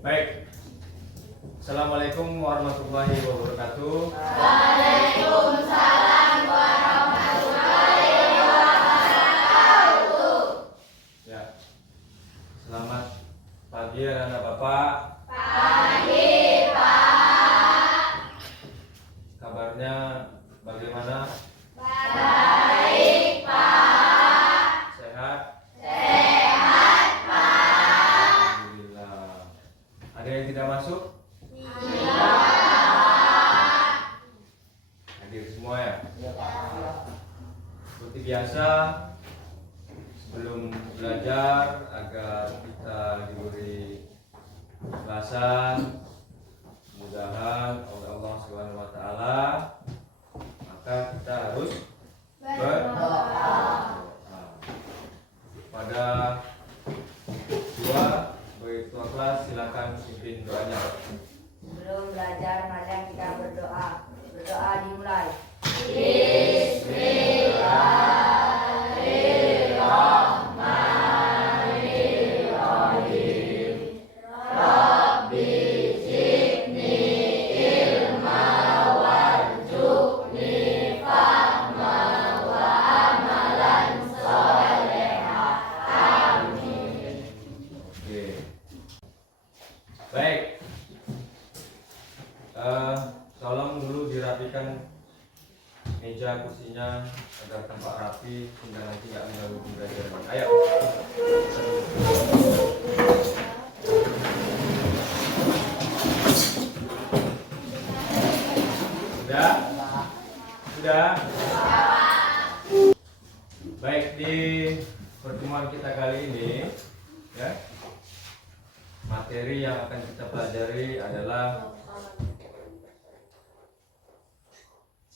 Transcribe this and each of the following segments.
Baik. Assalamualaikum warahmatullahi wabarakatuh. Waalaikumsalam warahmatullahi wabarakatuh. Ya. Selamat pagi anak Bapak. Pagi, Pak. Kabarnya bagaimana? Baik, Pak. Sehat? Sehat, Pak. Alhamdulillah. Ada yang tidak masuk? Iya. Hadir semua ya? Seperti biasa, sebelum belajar agar kita diberi bahasan, mudah-mudahan oleh Allah Subhanahu wa taala, maka kita harus berdoa. Pada dua berketua kelas silakan pimpin doanya. Sebelum belajar, mari kita berdoa. Berdoa dimulai. Bismillahirrahmanirrahim. Rabbi zidni ilma warzuqni fahma wa amalan sholehah. Amin. Oke. Baik. Tolong dulu dirapikan meja kursinya agar tampak rapi sehingga nanti nggak mengganggu pembelajaran. Ayo. Sudah? Sudah? Baik, di pertemuan kita kali ini ya, materi yang akan kita pelajari adalah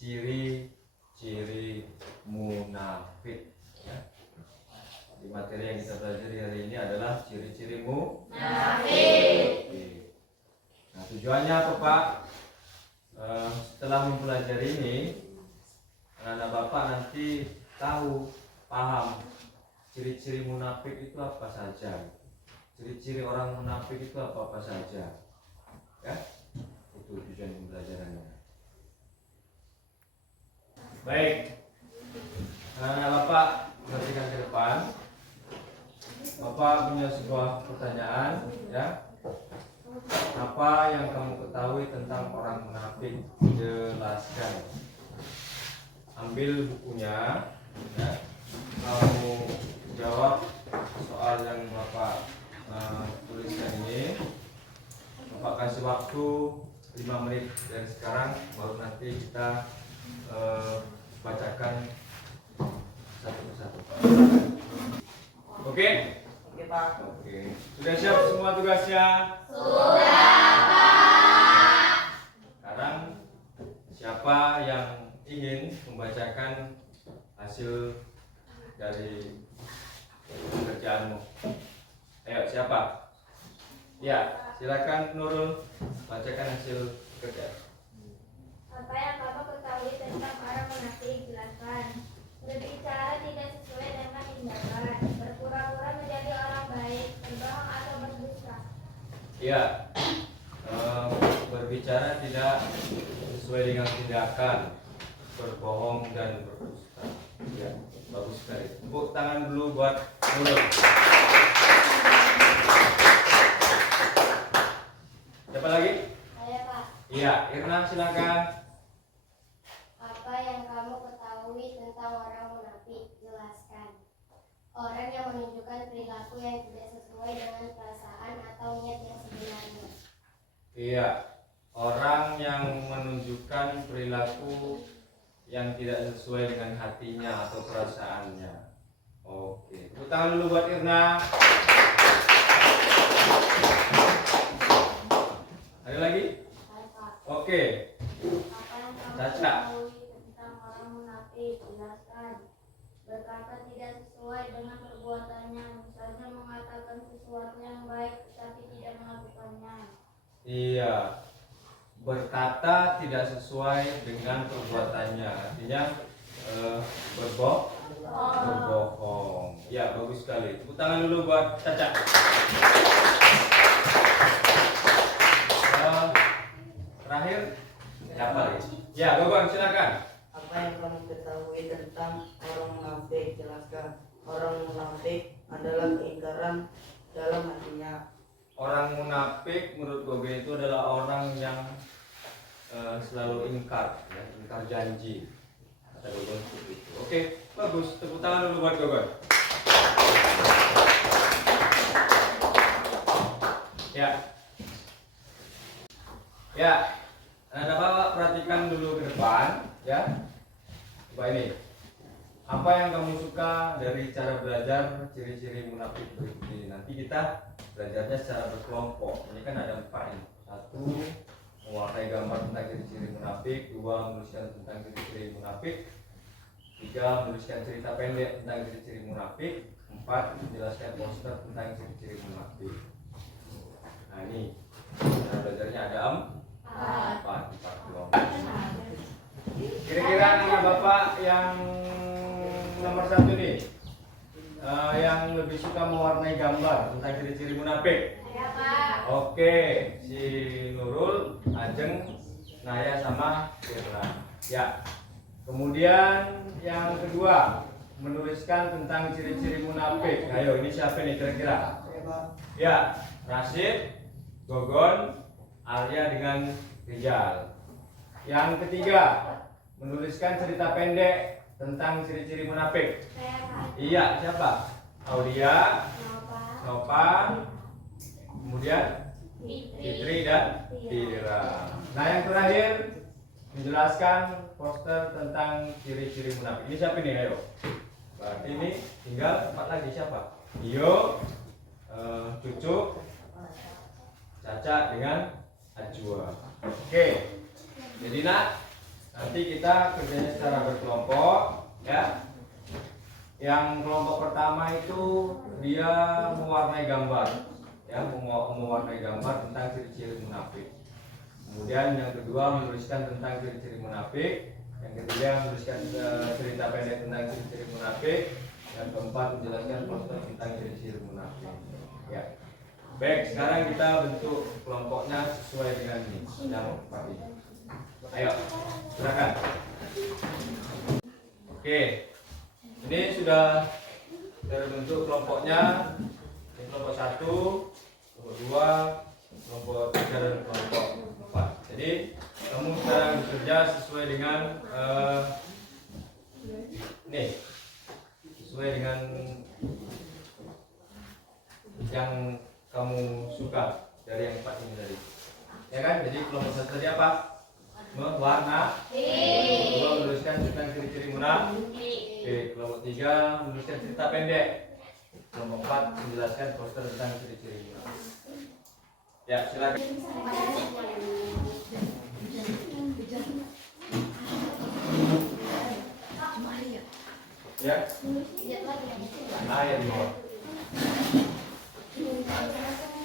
ciri-ciri munafik ya. Di materi yang kita pelajari hari ini adalah ciri-ciri munafik. Nah, tujuannya apa, Pak? Setelah mempelajari ini, anak-anak Bapak nanti tahu, paham ciri-ciri munafik itu apa saja. Ciri-ciri orang munafik itu apa saja. Ya? Itu tujuan pembelajarannya. Baik, anak Bapak perhatikan ke depan. Bapak punya sebuah pertanyaan, ya. Apa yang kamu ketahui tentang orang munafik? Jelaskan. Ambil bukunya, ya. Kamu jawab soal yang Bapak tuliskan ini. Bapak kasih waktu 5 menit dari sekarang, baru nanti kita bacakan satu persatu. Oke? Oke, Pak. Oke. Sudah siap semua tugasnya? Sudah, Pak. Sekarang siapa yang ingin membacakan hasil dari pekerjaanmu? Ayo, siapa? Ya, silakan Nurul bacakan hasil pekerjaan. Apa yang kamu ketahui tentang orang munafik? Jelaskan. Berbicara tidak sesuai dengan tindakan, berpura-pura menjadi orang baik, berbohong atau berdusta. Ya, berbicara tidak sesuai dengan tindakan, berbohong dan berdusta. Ya, bagus sekali. Tepuk tangan dulu buat Nurul. Siapa lagi? Saya, Pak. Iya, Irna silakan. Apa yang kamu ketahui tentang orang munafik? Jelaskan. Orang yang menunjukkan perilaku yang tidak sesuai dengan perasaan atau niat yang sebenarnya. Iya, orang yang menunjukkan perilaku yang tidak sesuai dengan hatinya atau perasaannya. Oke, tepuk tangan dulu buat Irna. Ada lagi? Saya, Pak. Oke. Apa yang kamu Caca. ketahui tentang orang munafik? Jelaskan. Berkata tidak sesuai dengan perbuatannya, misalnya mengatakan sesuatu yang baik tetapi tidak melakukannya. Iya, berkata tidak sesuai dengan perbuatannya, artinya berbohong. Ya, bagus sekali. Tepuk tangan dulu buat Caca. Ya, Gogon silakan. Apa yang kamu ketahui tentang orang munafik? Jelaskan. Orang munafik adalah keingkaran dalam hatinya. Orang munafik menurut Gogon itu adalah orang yang selalu ingkar, ya, ingkar janji. Kata Gogon seperti itu. Oke, bagus. Tepuk tangan dulu buat Gogon. Ya. Ya. Nah, Bapak perhatikan dulu ke depan, ya. Coba ini. Apa yang kamu suka dari cara belajar ciri-ciri munafik berikut ini? Nanti kita belajarnya secara berkelompok. Ini kan ada 4 ini. 1, mewarnai gambar tentang ciri-ciri munafik. 2, menuliskan tentang ciri-ciri munafik. 3, menuliskan cerita pendek tentang ciri-ciri munafik. 4, menjelaskan poster tentang ciri-ciri munafik. Nah ini cara belajarnya ada 4 kelompok. Kira-kira nama Bapak yang nomor 1 nih, yang lebih suka mewarnai gambar tentang ciri-ciri munafik. Ya, Pak. Oke, si Nurul, Ajeng, Naya sama Firna. Ya. Kemudian yang kedua, menuliskan tentang ciri-ciri munafik. Ayo, ini siapa nih kira-kira? Ya, Rashid, Gogon, Arya dengan Rizal. Yang ketiga, menuliskan cerita pendek tentang ciri-ciri munafik. Saya Pak. Iya, siapa? Aulia, Nova. Nova, kemudian Fitri. Fitri dan Tira. Nah, yang terakhir menjelaskan poster tentang ciri-ciri munafik. Ini siapa nih? Ayo. Berarti ini tinggal 4 lagi siapa? Iyo, Cucu, Caca dengan Ajwa. Oke. Jadi nanti kita kerjanya secara berkelompok, ya. Yang kelompok pertama itu dia mewarnai gambar, ya, mewarnai gambar tentang ciri-ciri munafik. Kemudian yang kedua menuliskan tentang ciri-ciri munafik. Yang ketiga menuliskan cerita pendek tentang ciri-ciri munafik. Yang keempat menjelaskan poster tentang ciri-ciri munafik. Ya. Baik, sekarang kita bentuk kelompoknya sesuai dengan ini yang 4 ini. Ayo, silakan. Oke, ini sudah terbentuk kelompoknya. Ini kelompok 1, kelompok 2, kelompok 3 dan kelompok 4. Jadi kamu sekarang bekerja sesuai dengan nih, sesuai dengan yang kamu suka dari yang 4 ini tadi. Ya kan? Jadi kelompok 1 tadi apa? Mewarna. Kedua menuliskan tentang ciri-ciri munafik. Oke, kelompok 3 menuliskan cerita pendek. Kelompok 4 menjelaskan poster tentang ciri-ciri munafik. Ya, silakan. Ya. Air di bawah.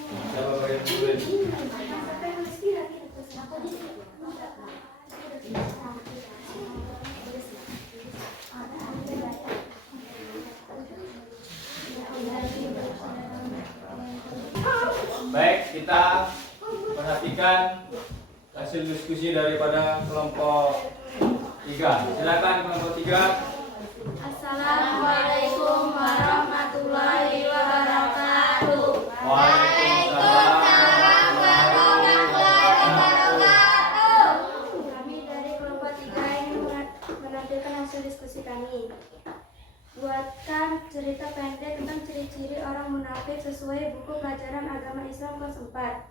Siapa bagian tulis? Baik, kita perhatikan hasil diskusi daripada kelompok 3. Silakan kelompok 3. Assalamualaikum warahmatullahi wabarakatuh. Waalaikumsalam warahmatullahi wabarakatuh. Kami dari kelompok 3 ini menampilkan hasil diskusi kami. Buatkan cerita pendek tentang ciri-ciri orang munafik sesuai buku pelajaran agama Islam kelas 4.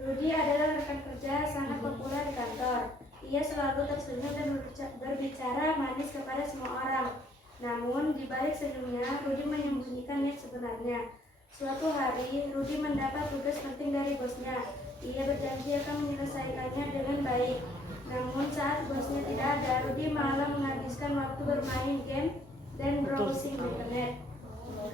Rudi adalah rekan kerja sangat populer di kantor. Ia selalu tersenyum dan berbicara manis kepada semua orang. Namun, di balik senyumnya, Rudi menyembunyikan niat sebenarnya. Suatu hari, Rudi mendapat tugas penting dari bosnya. Ia berjanji akan menyelesaikannya dengan baik. Namun, saat bosnya tidak ada, Rudi malah menghabiskan waktu bermain game dan browsing di internet.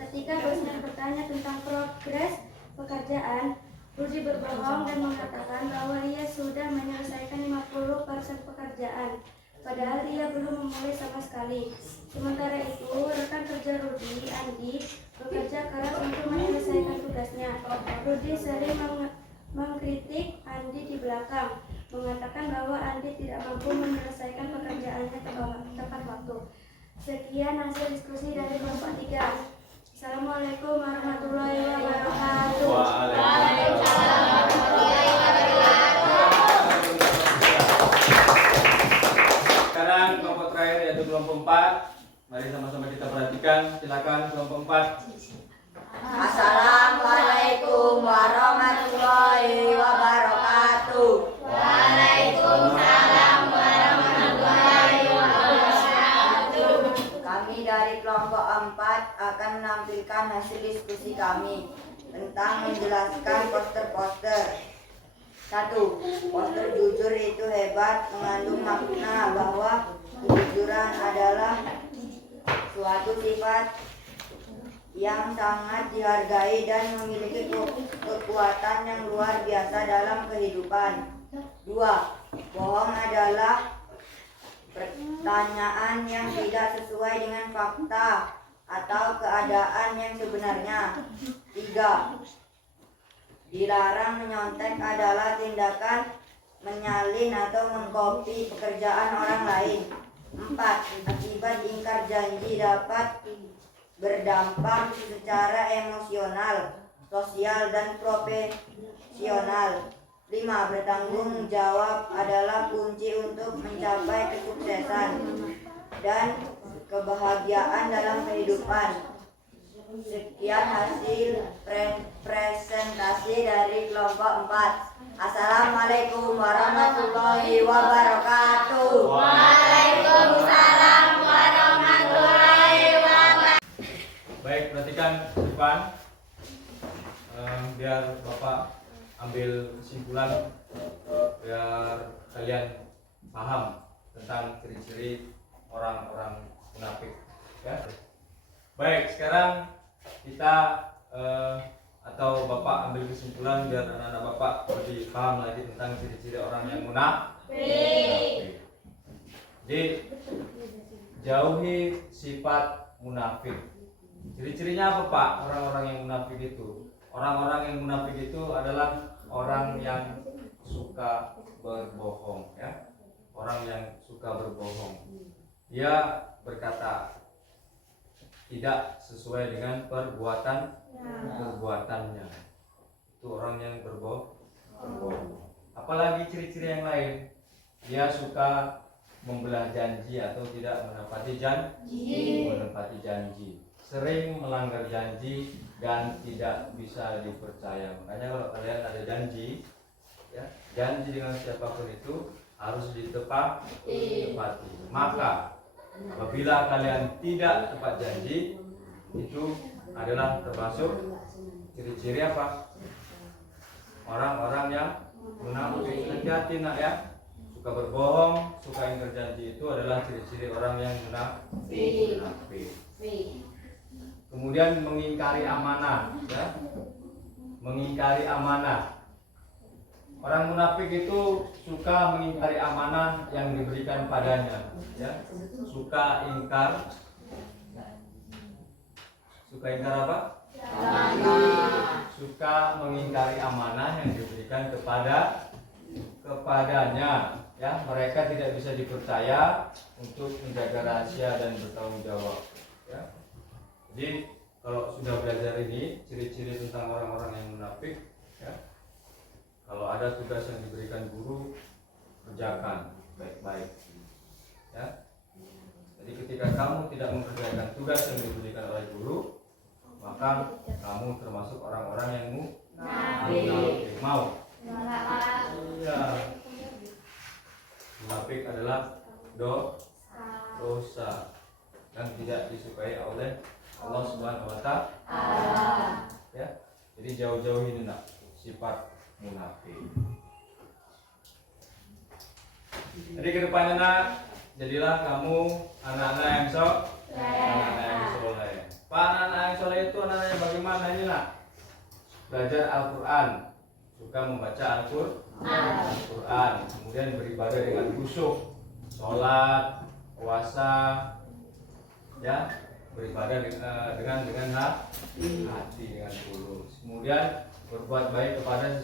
Ketika bosnya bertanya tentang progres pekerjaan, Rudi berbohong dan mengatakan bahwa ia sudah menyelesaikan 50% pekerjaan, padahal ia belum memulai sama sekali. Sementara itu, rekan kerja Rudi, Andi, bekerja keras untuk menyelesaikan tugasnya. Rudi sering mengkritik Andi di belakang, mengatakan bahwa Andi tidak tidak mampu menyelesaikan pekerjaannya tepat waktu. Sekian hasil diskusi dari kelompok 3. Assalamualaikum warahmatullahi wabarakatuh. Waalaikumsalam warahmatullahi wabarakatuh. Sekarang kelompok terakhir yaitu kelompok 4. Mari sama-sama kita perhatikan. Silakan kelompok 4. Assalamualaikum warahmatullahi wabarakatuh. Waalaikumsalam warahmatullahi wabarakatuh. Kami dari kelompok 4 akan menampilkan hasil diskusi kami tentang menjelaskan poster-poster. 1. Poster jujur itu hebat mengandung makna bahwa kejujuran adalah suatu sifat yang sangat dihargai dan memiliki kekuatan yang luar biasa dalam kehidupan. 2. Bohong adalah pertanyaan yang tidak sesuai dengan fakta atau keadaan yang sebenarnya. 3. Dilarang menyontek adalah tindakan menyalin atau mengkopi pekerjaan orang lain. 4. Akibat ingkar janji dapat berdampak secara emosional, sosial, dan profesional. 5. Bertanggung jawab adalah kunci untuk mencapai kesuksesan dan kebahagiaan dalam kehidupan. Sekian hasil presentasi dari kelompok 4. Assalamualaikum warahmatullahi wabarakatuh. Waalaikumsalam warahmatullahi wabarakatuh. Baik, perhatikan ke depan. Biar Bapak ambil kesimpulan, biar kalian paham tentang ciri-ciri orang-orang munafik. Ya. Baik, sekarang kita atau Bapak ambil kesimpulan biar anak-anak Bapak lebih paham lagi tentang ciri-ciri orang yang munafik. Jadi jauhi sifat munafik. Ciri-cirinya apa, Pak? Orang-orang yang munafik itu. Orang-orang yang munafik itu adalah orang yang suka berbohong, ya. Orang yang suka berbohong. Dia berkata tidak sesuai dengan perbuatannya. Itu orang yang berbohong. Apalagi ciri-ciri yang lain. Dia suka membelah janji atau tidak menepati janji. Sering melanggar janji dan tidak bisa dipercaya. Makanya kalau kalian ada janji, ya, janji dengan siapapun itu harus ditepati. Maka apabila kalian tidak tepat janji, itu adalah termasuk ciri-ciri apa? Orang-orang yang munafik. Hati-hati nak ya. Suka berbohong, suka ingkar janji itu adalah ciri-ciri orang yang munafik. Kemudian mengingkari amanah, ya. Mengingkari amanah. Orang munafik itu suka mengingkari amanah yang diberikan padanya, ya. Suka ingkar apa? Suka mengingkari amanah yang diberikan kepadanya, ya. Mereka tidak bisa dipercaya untuk menjaga rahasia dan bertanggung jawab, ya. Jadi kalau sudah belajar ini ciri-ciri tentang orang-orang yang munafik, ya. Kalau ada tugas yang diberikan guru, kerjakan baik-baik, ya. Jadi ketika kamu tidak mengerjakan tugas yang diberikan oleh guru, maka kamu termasuk orang-orang yang munafik. Mau? Iya. Munafik adalah dosa yang tidak disukai oleh Allah Subhanahu wa Ta'ala. Ya. Jadi jauh-jauhin nak sifat munafik. Jadi kedepannya nak, jadilah kamu anak-anak yang soleh. Pak, anak-anak yang soleh itu anak-anak yang bagaimana ini nak? Belajar Al-Quran, suka membaca Al-Quran, kemudian beribadah dengan khusyuk, sholat, puasa, ya, beribadah dengan hati, dengan tulus. Kemudian berbuat baik kepada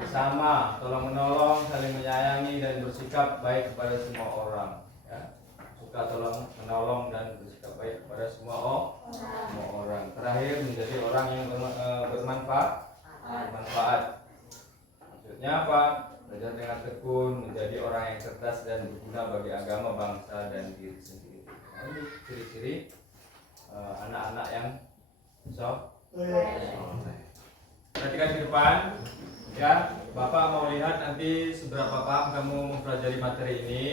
Bersama, tolong menolong, saling menyayangi dan bersikap baik kepada semua orang. Ya. Suka tolong menolong dan bersikap baik kepada semua orang. Terakhir, menjadi orang yang bermanfaat. Maksudnya apa? Belajar dengan tekun, menjadi orang yang cerdas dan berguna bagi agama, bangsa, dan diri sendiri. Nah, ini ciri-ciri anak-anak yang soleh. Perhatikan di depan, ya. Bapak mau lihat nanti seberapa paham kamu mempelajari materi ini.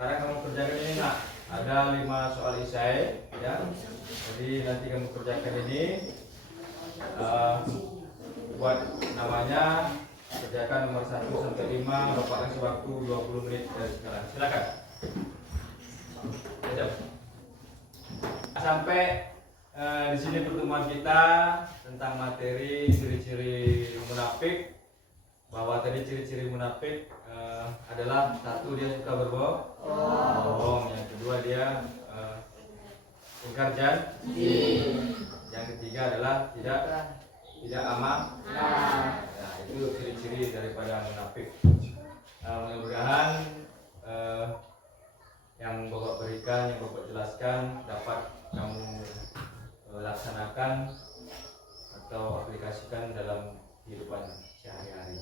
Karena kamu kerjakan ini, nak. Ada 5 soal esai, ya. Jadi nanti kamu kerjakan ini. Buat namanya, kerjakan nomor 1 sampai 5. Bapak kasih waktu 20 menit dari sekarang. Silakan. Sampai di sini pertemuan kita tentang materi ciri-ciri munafik. Bahwa tadi ciri-ciri munafik adalah satu, dia suka berbohong. Yang kedua, dia ingkar janji. Yang ketiga adalah tidak amanah. Nah, itu ciri-ciri daripada munafik. Mudah-mudahan yang Bapak berikan, yang Bapak jelaskan dapat kamu laksanakan atau aplikasikan dalam kehidupan sehari-hari.